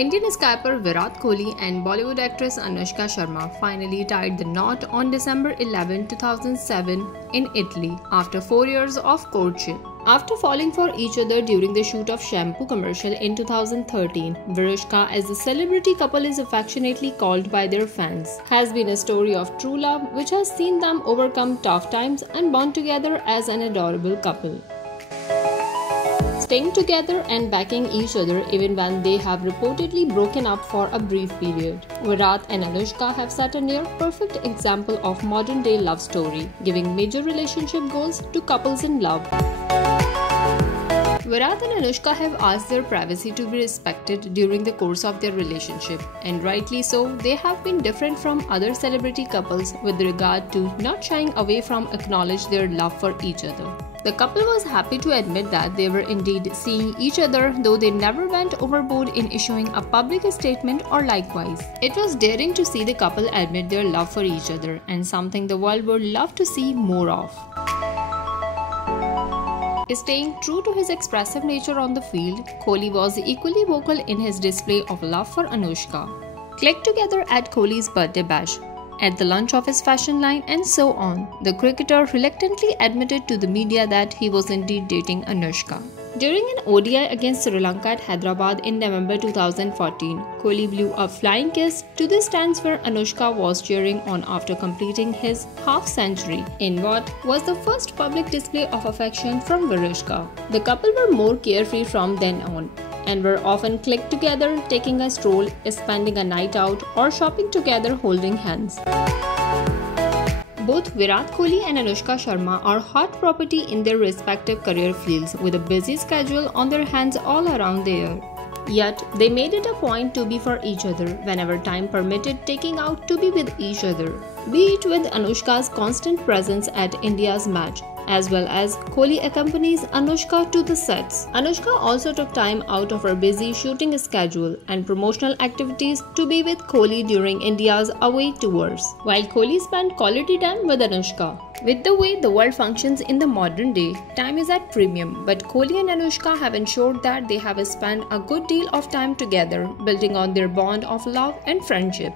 Indian skipper Virat Kohli and Bollywood actress Anushka Sharma finally tied the knot on December 11, 2007 in Italy after 4 years of courtship. After falling for each other during the shoot of shampoo commercial in 2013, Virushka, as the celebrity couple is affectionately called by their fans, has been a story of true love which has seen them overcome tough times and bond together as an adorable couple, staying together and backing each other even when they have reportedly broken up for a brief period. Virat and Anushka have set a near-perfect example of modern-day love story, giving major relationship goals to couples in love. Virat and Anushka have asked their privacy to be respected during the course of their relationship, and rightly so. They have been different from other celebrity couples with regard to not shying away from acknowledge their love for each other. The couple was happy to admit that they were indeed seeing each other, though they never went overboard in issuing a public statement or likewise. It was daring to see the couple admit their love for each other, and something the world would love to see more of. Staying true to his expressive nature on the field, Kohli was equally vocal in his display of love for Anushka. Clicked together at Kohli's birthday bash, at the launch of his fashion line, and so on. The cricketer reluctantly admitted to the media that he was indeed dating Anushka. During an ODI against Sri Lanka at Hyderabad in November 2014, Kohli blew a flying kiss to the stands where Anushka was cheering on after completing his half-century in what was the first public display of affection from Virushka. The couple were more carefree from then on, and were often clicked together, taking a stroll, spending a night out, or shopping together holding hands. Both Virat Kohli and Anushka Sharma are hot property in their respective career fields with a busy schedule on their hands all around the year. Yet, they made it a point to be for each other whenever time permitted, taking out to be with each other, be it with Anushka's constant presence at India's match, as well as Kohli accompanies Anushka to the sets. Anushka also took time out of her busy shooting schedule and promotional activities to be with Kohli during India's away tours, while Kohli spent quality time with Anushka. With the way the world functions in the modern day, time is at premium, but Kohli and Anushka have ensured that they have spent a good deal of time together, building on their bond of love and friendship.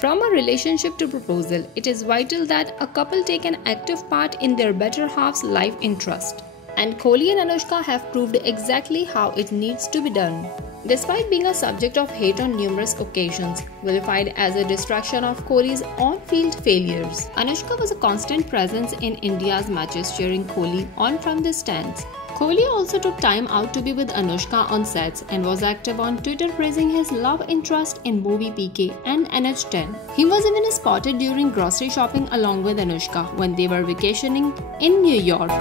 From a relationship to proposal, it is vital that a couple take an active part in their better half's life interest. And Kohli and Anushka have proved exactly how it needs to be done. Despite being a subject of hate on numerous occasions, vilified as a distraction of Kohli's on-field failures, Anushka was a constant presence in India's matches, cheering Kohli on from the stands. Kohli also took time out to be with Anushka on sets and was active on Twitter praising his love interest in movie PK and NH10. He was even spotted during grocery shopping along with Anushka when they were vacationing in New York.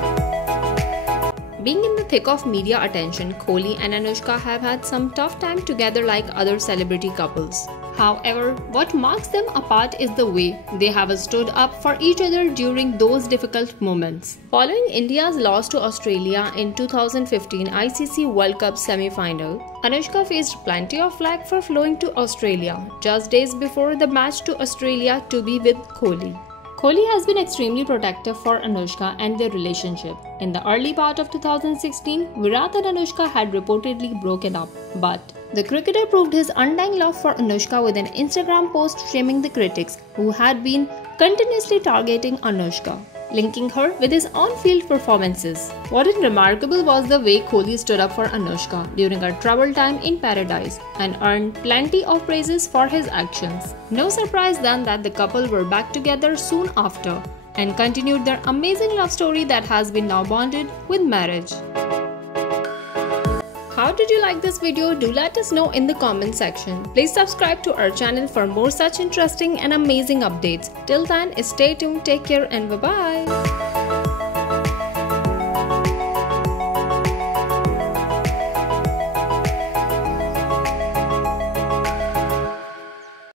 Being in the thick of media attention, Kohli and Anushka have had some tough time together like other celebrity couples. However, what marks them apart is the way they have stood up for each other during those difficult moments. Following India's loss to Australia in 2015 ICC World Cup semi-final, Anushka faced plenty of flack for flying to Australia just days before the match to Australia to be with Kohli. Kohli has been extremely protective for Anushka and their relationship. In the early part of 2016, Virat and Anushka had reportedly broken up, but the cricketer proved his undying love for Anushka with an Instagram post shaming the critics who had been continuously targeting Anushka, linking her with his on-field performances. What is remarkable was the way Kohli stood up for Anushka during her troubled time in paradise and earned plenty of praises for his actions. No surprise then that the couple were back together soon after and continued their amazing love story that has been now bonded with marriage. How did you like this video? Do let us know in the comment section. Please subscribe to our channel for more such interesting and amazing updates. Till then, stay tuned, take care, and bye-bye.